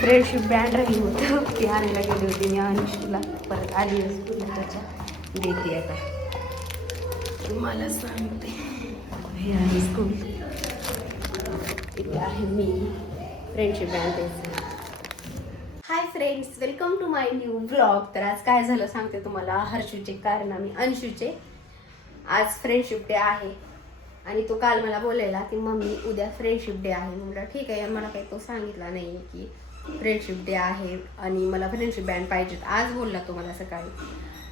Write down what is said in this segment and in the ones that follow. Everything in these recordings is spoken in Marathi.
फ्रेंडशिप बँड राहिली होतं ती आणायला गेली होती मी अनुषला. परत आली स्कूलला त्याच्या देते आता मला सांगते. हे आहे स्कूल, इथे आहे मी friendship band. Hi friends, welcome to my new vlog. तर आज काय झालं सांगते तुम्हाला. हर्षूचे कारण आम्ही अंशूचे आज फ्रेंडशिप डे आहे आणि तो काल मला बोलायला की मम्मी उद्या फ्रेंडशिप डे आहे. म्हटलं ठीक आहे. मला काही तो सांगितला नाही की फ्रेंडशिप डे आहे आणि मला फ्रेंडशिप बँड पाहिजेत. आज बोलला तो मला सकाळी.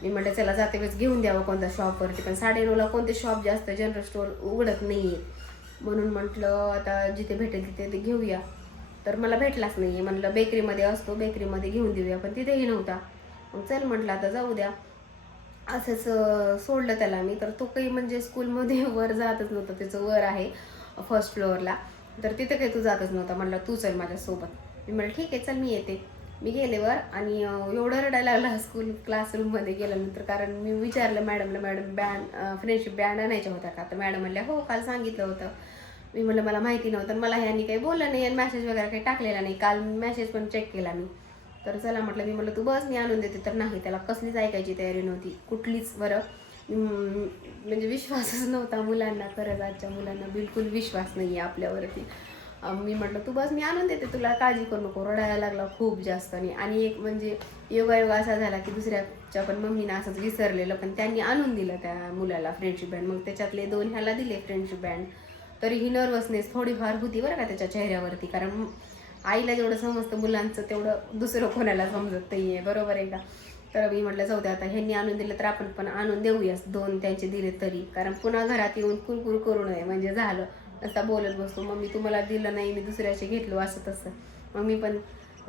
मी म्हटलं चला जाते वेळेस घेऊन द्यावं कोणत्या शॉपवरती, पण 9:30ला कोणते शॉप जास्त जनरल स्टोअर उघडत नाही आहे. म्हणून म्हटलं आता जिथे भेटेल तिथे ते घेऊया. तर मला भेटलाच नाही आहे. म्हटलं बेकरीमध्ये असतो, बेकरीमध्ये घेऊन देऊया, पण तिथेही नव्हता. मग चल म्हटलं आता जाऊ द्या. असंच सोडलं त्याला मी. तर तो काही म्हणजे स्कूलमध्ये वर जातच नव्हता. त्याचं वर आहे फर्स्ट फ्लोअरला, तर तिथे काही तू जातच नव्हता. म्हटलं तू चल माझ्यासोबत. मी म्हटलं ठीक आहे चल मी येते. मी गेले वर आणि एवढं रडायला लागला स्कूल क्लासरूममध्ये गेल्यानंतर. कारण मी विचारलं मॅडमला, मॅडम बँड फ्रेंडशिप बँड आणायच्या होत्या का. तर मॅडम म्हणल्या हो काल सांगितलं होतं. मी म्हटलं मला माहिती नव्हतं, मला ह्यांनी काही बोललं नाही आणि मेसेज वगैरे काही टाकलेला नाही. काल मेसेज पण चेक केला मी. तर चला म्हटलं. मी म्हटलं तू बस मी आणून देते. तर नाही, त्याला कसलीच ऐकायची तयारी नव्हती कुठलीच. बरं म्हणजे विश्वासच नव्हता मुलांना. खरंच आजच्या मुलांना बिलकुल विश्वास नाही आहे आपल्यावरती. मी म्हटलं तू बस मी आणून देते, तुला काळजी करू नको. रडायला लागला खूप जास्त. आणि एक म्हणजे योगायोग असा झाला की दुसऱ्याच्या पण मम्मीनं असंच विसरलेलं, पण त्यांनी आणून दिलं त्या मुलाला फ्रेंडशिप बँड. मग त्याच्यातले 2 ह्याला दिले फ्रेंडशिप बँड. तरीही नर्वसनेस थोडीफार होती बरं का त्याच्या चेहऱ्यावरती. कारण आईला जेवढं समजतं मुलांचं तेवढं दुसरं कोणाला समजत नाही आहे, बरोबर आहे का. तर मी म्हटलं जाऊ दे आता ह्यांनी आणून दिलं तर आपण पण आणून देऊया. 2 त्यांचे दिले तरी, कारण पुन्हा घरात येऊन कुरकुर करू नये. म्हणजे झालं नसता बोलत बसतो मम्मी तुम्हाला दिलं नाही मी दुसऱ्याचे घेतलो असं तसं. मग मी पण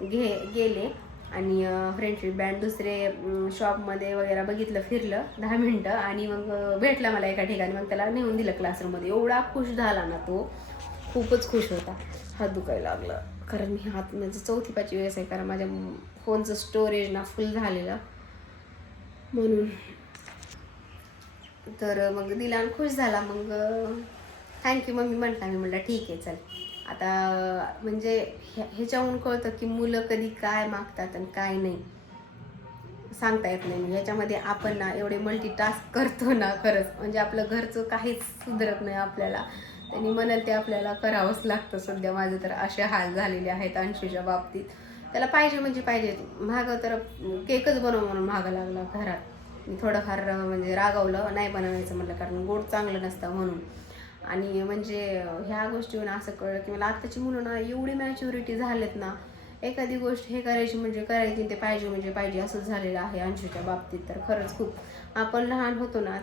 गेले आणि फ्रेंडशिप बँड दुसरे शॉपमध्ये वगैरे बघितलं, फिरलं 10 मिनटं आणि मग भेटला मला एका ठिकाणी. मग त्याला नेऊन दिलं क्लासरूममध्ये. एवढा खुश झाला ना तो, खूपच खुश होता. हात दुखायला लागला कारण मी हात म्हणजे 4थी-5वी वेळेस आहे, कारण माझ्या फोनचं स्टोरेज ना फुल झालेलं म्हणून. तर मग दिला आणि खुश झाला. मग थँक्यू मम्मी म्हटला. मी म्हटलं ठीक आहे चल. आता म्हणजे ह्याच्याहून कळतं की मुलं कधी काय मागतात आणि काय नाही सांगता येत नाही. ह्याच्यामध्ये आपण ना एवढे मल्टीटास्क करतो ना, खरंच म्हणजे आपलं घरचं काहीच सुधरत नाही आपल्याला. त्यांनी म्हणाल ते आपल्याला करावंच लागतं. सध्या माझं तर असे हाल झालेले आहेत अंशूच्या बाबतीत. त्याला पाहिजे म्हणजे पाहिजे. महाग तर केकच बनव म्हणून महागा लागला घरात. मी थोडंफार म्हणजे रागावलं, नाही बनवायचं म्हटलं कारण गोड चांगलं नसतं म्हणून. आणि म्हणजे ह्या गोष्टीवर असं कळलं की मला आत्ताची मुलं ना एवढी मॅच्युरिटी झालेत ना, एखादी गोष्ट हे करायची म्हणजे करायची, ते पाहिजे म्हणजे पाहिजे असंच झालेलं आहे अंशूच्या बाबतीत. तर खरंच खूप आपण लहान होतो ना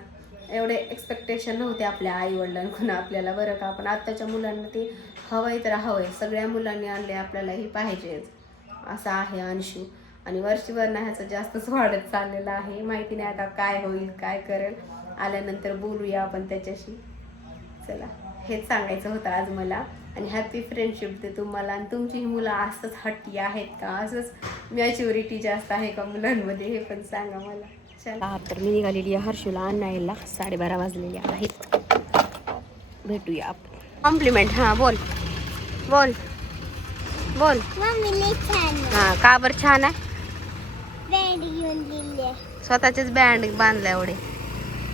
एवढे एक्सपेक्टेशन नव्हते आपल्या आईवडिलांकडून आपल्याला, बरं का. आपण आत्ताच्या मुलांना ते हवंय तर हवंय. सगळ्या मुलांनी आणले आपल्याला हे पाहिजेच असं आहे अंशू. आणि वर्षभर ना ह्याचं जास्तच वाढत चाललेलं आहे. माहिती नाही आता काय होईल काय करेल. आल्यानंतर बोलूया आपण त्याच्याशी. चला हेच सांगायचं होतं आज मला. आणि हॅपी फ्रेंडशिप डे तुम्हाला. आणि तुमची ही मुलं असंच हट्टी आहेत का, असंच मॅच्युरिटी जास्त आहे का मुलांमध्ये, हे पण सांगा मला. चला तर मी निघालेली आहे हर्षूला आणायला. 12:30 वाजलेली आहेत. भेटूया आपण. कॉम्प्लिमेंट. हां बोल बोल बोल. हां का बरं छान आहे. बँड घेऊन दिले. स्वतःचेच बँड बांधल्या एवढे.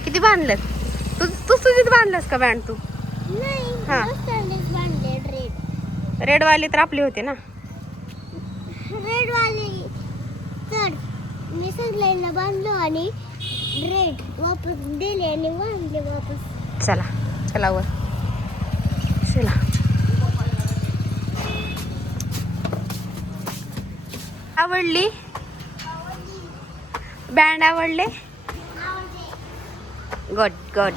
किती बांधलेत तू? तुझीच बांधलंस का बँड तू? नाही, हां बांधले रेड. रेडवाले तर आपले होते ना. रेड वाले तर मी सगळ्यांना बांधलो आणि रेड वापस दिले आणि बांधले वापस. चला चला वर चला. आवडली बँड? आवडले? Good good.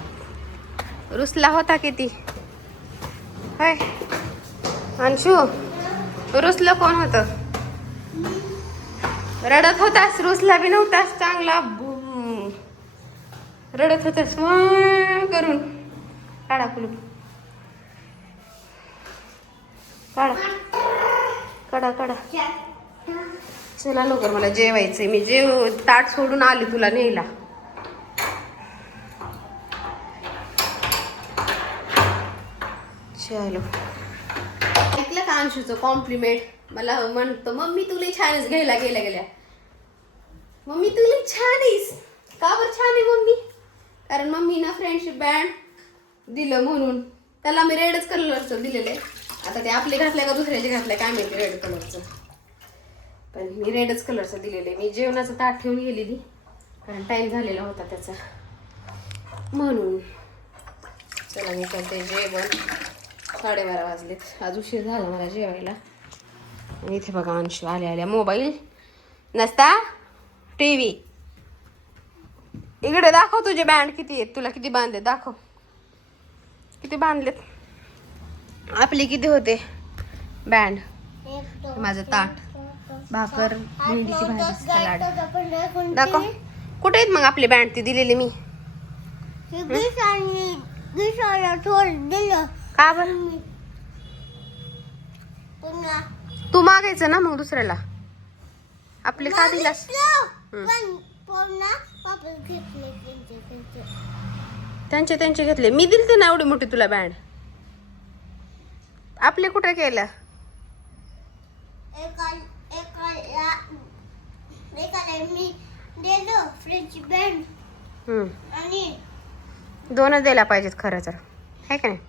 रुसला होता किती हाय अंशू? रुसलं कोण होतं? रडत होतास, रुसला बी नव्हतास. चांगला रडत होतास करून. काढा कुलूप, काढा काढा काढा. चला लवकर मला जेवायचंय. मी ताट सोडून आले तुला न्यायला. चलो ऐकलं का अंशूचं कॉम्प्लिमेंट? मला म्हणतो मम्मी तुला छानच घ्यायला गेल्या मम्मी तुला छान आहेस. का बरं छान आहे मम्मी? कारण मम्मीनं फ्रेंडशिप बँड दिलं म्हणून. त्याला मी रेडच कलरचं दिलेलं आहे. आता ते आपले घातलंय का दुसऱ्याचे घातलंय काय माहिती रेड कलरचं, पण मी रेडच कलरचं दिलेलं आहे. मी जेवणाचं ताट ठेवून गेलेली कारण टाइम झालेला होता त्याचा म्हणून. चला मी करते जेवण. 12:30 वाजलेत. आज उशीर झाला मला जेवायला. आणि इथे बघा अंशू आल्या मोबाईल नसता टीव्ही. इकडे दाखव तुझे बँड किती आहेत, तुला किती बांधले दाखव. किती बांधलेत? आपले किती होते बँड? माझं ताट, भाकर, भेंडीची भाजी, सलाड दाखव. कुठे आहेत मग आपले बँड? ती दिलेली मी. का बरं? तू मागायचं ना मग दुसऱ्याला. आपले का दिलास? त्यांचे घेतले. मी दिलते ना एवढी मोठी तुला बँड. आपले कुठे केलं? दोनच द्यायला पाहिजेत खरं तर, आहे का नाही?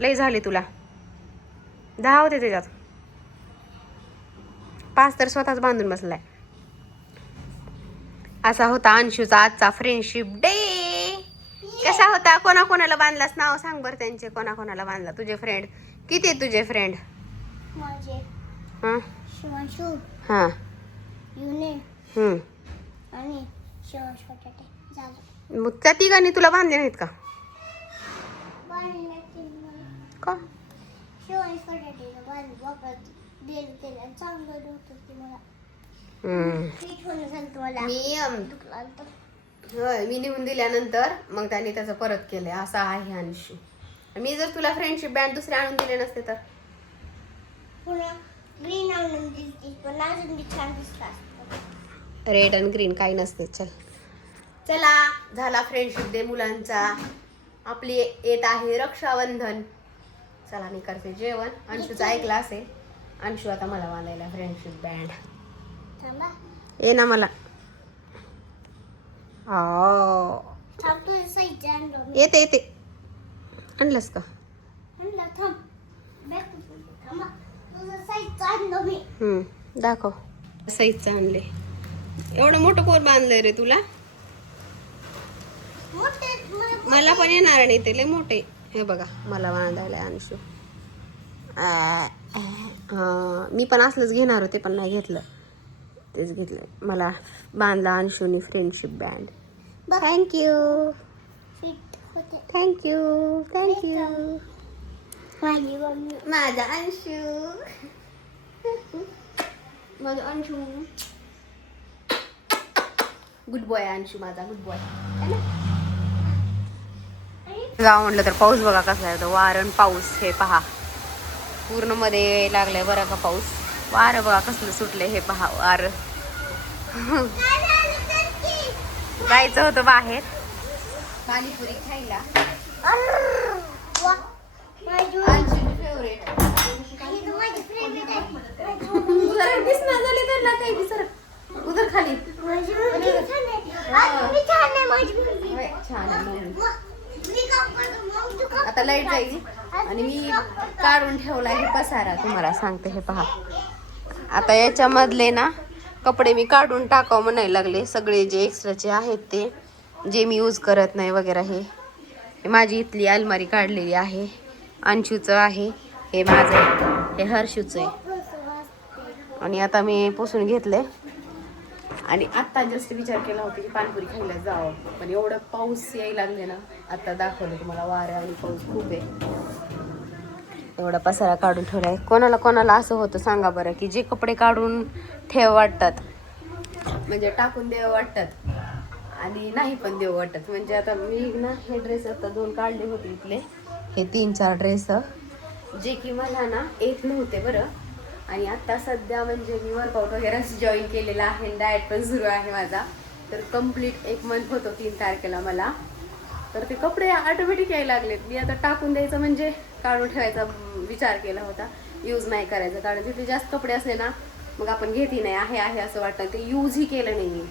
लई झाले तुला. 10 होते त्याच्यात. 5 तर स्वतःच बांधून बसलाय. असा होता अंशूचा आजचा फ्रेंडशिप डे. कसा होता? कोणाकोणाला बांधलास नाव सांग बरं त्यांचे. कोणाकोणाला बांधला? तुझे फ्रेंड किती आहेत? तुझे फ्रेंड हा हा मग त्या तिघांनी तुला बांधले नाहीत का? मी निघून दिल्यानंतर मग त्यांनी त्याचं परत केलंय. असं आहे अंशू. मी जर तुला फ्रेंडशिप बँड दुसरे आणून दिले नसते तर रेड आणि ग्रीन काही नसते. चला झाला फ्रेंडशिप डे मुलांचा. आपली येत आहे रक्षाबंधन. चला मी करते जेवण. अंशूचा ऐकला असेल. अंशू आता मला बांधायला फ्रेंडशिप बँड. ये ना मला. येते आणलंस का? दाखव. साईजचं आणले. एवढं मोठं कोण बांधलंय रे तुला? मला पण येणार नाही ते लय मोठे. हे बघा मला बांधायला अंशू. मी पण असलंच घेणार होते पण नाही घेतलं. तेच घेतलं. मला बांधला अंशूनी फ्रेंडशिप बँड. थँक्यू. माझा अंशू गुड बॉय. अंशू माझा गुड बॉय. गाव म्हटलं तर पाऊस बघा कसा आहे. वारण पाऊस हे पहा. पूर्ण मध्ये लागलाय बरं का पाऊस. वारं बघा कसलं सुटलंय हे पहा. वारं जायचं होतं बाहेर पाणीपुरी खायला. उधर खाली छान आहे. आता लाईट जाईल आणि मी काढून ठेवला हे पसारा. तुम्हाला सांगते हे पहा. आता याच्यामधले ना कपडे मी काढून टाकावं म्हणायला लागले. सगळे जे एक्स्ट्राचे आहेत ते जे मी यूज करत नाही वगैरे. हे माझी इथली अलमारी काढलेली आहे. अंशूचं आहे हे, माझं हे हर्षूचं आहे. आणि आता मी पुसून घेतले. आणि आत्ता जस्ट विचार केला होता की पाणीपुरी खायला जावं, पण एवढं पाऊस यायला लागले ना. आता दाखवलं तुम्हाला वारं आणि पाऊस खूप आहे. एवढा पसारा काढून ठेवलाय. कोणाला असं होतं सांगा बरं की जे कपडे काढून ठेव वाटतात म्हणजे टाकून देव वाटतात आणि नाही पण देव वाटत. म्हणजे आता मी ना हे ड्रेस आता 2 काढले होते इथले. हे 3-4 ड्रेस जे की मला ना येत नव्हते बरं. आणि आता सध्या म्हणजे मी वर्कआउट वगैरे जॉईन केलेला आहे. डाएट पण सुरू आहे माझा. तर कम्प्लीट 1 मंथ होतो 3 तारखेला मला. तर ते कपडे ऑटोमॅटिक यायला लागलेत. मी आता टाकून द्यायचं म्हणजे काढून ठेवायचा विचार केला होता. यूज नाही करायचं, कारण तिथे जास्त कपडे असले ना मग आपण घेतही नाही, आहे आहे असं वाटतं. ते यूजही केलं नाही मी,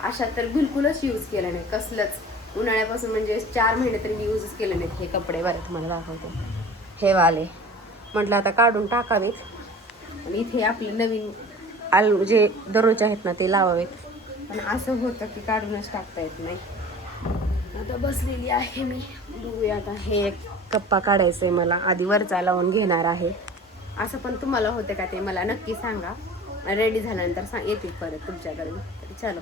अशात तर बिलकुलच यूज केलं नाही कसलंच. उन्हाळ्यापासून म्हणजे 4 महिने तरी मी यूजच केले नाहीत हे कपडे. बरं तुम्हाला दाखवते, हे वाले म्हटलं आता काढून टाकावेत आणि इथे आपले नवीन जे दररोज आहेत ना ते लावावेत. पण असं होतं की काढूनच टाकता येत नाही. आता बसलेली आहे मी, बघूया आता. हे एक कप्पा काढायचं आहे मला, आधी वरचा लावून घेणार आहे. असं पण तुम्हाला होतं का ते मला नक्की सांगा. रेडी झाल्यानंतर येतील परत तुमच्याकडे. चलो.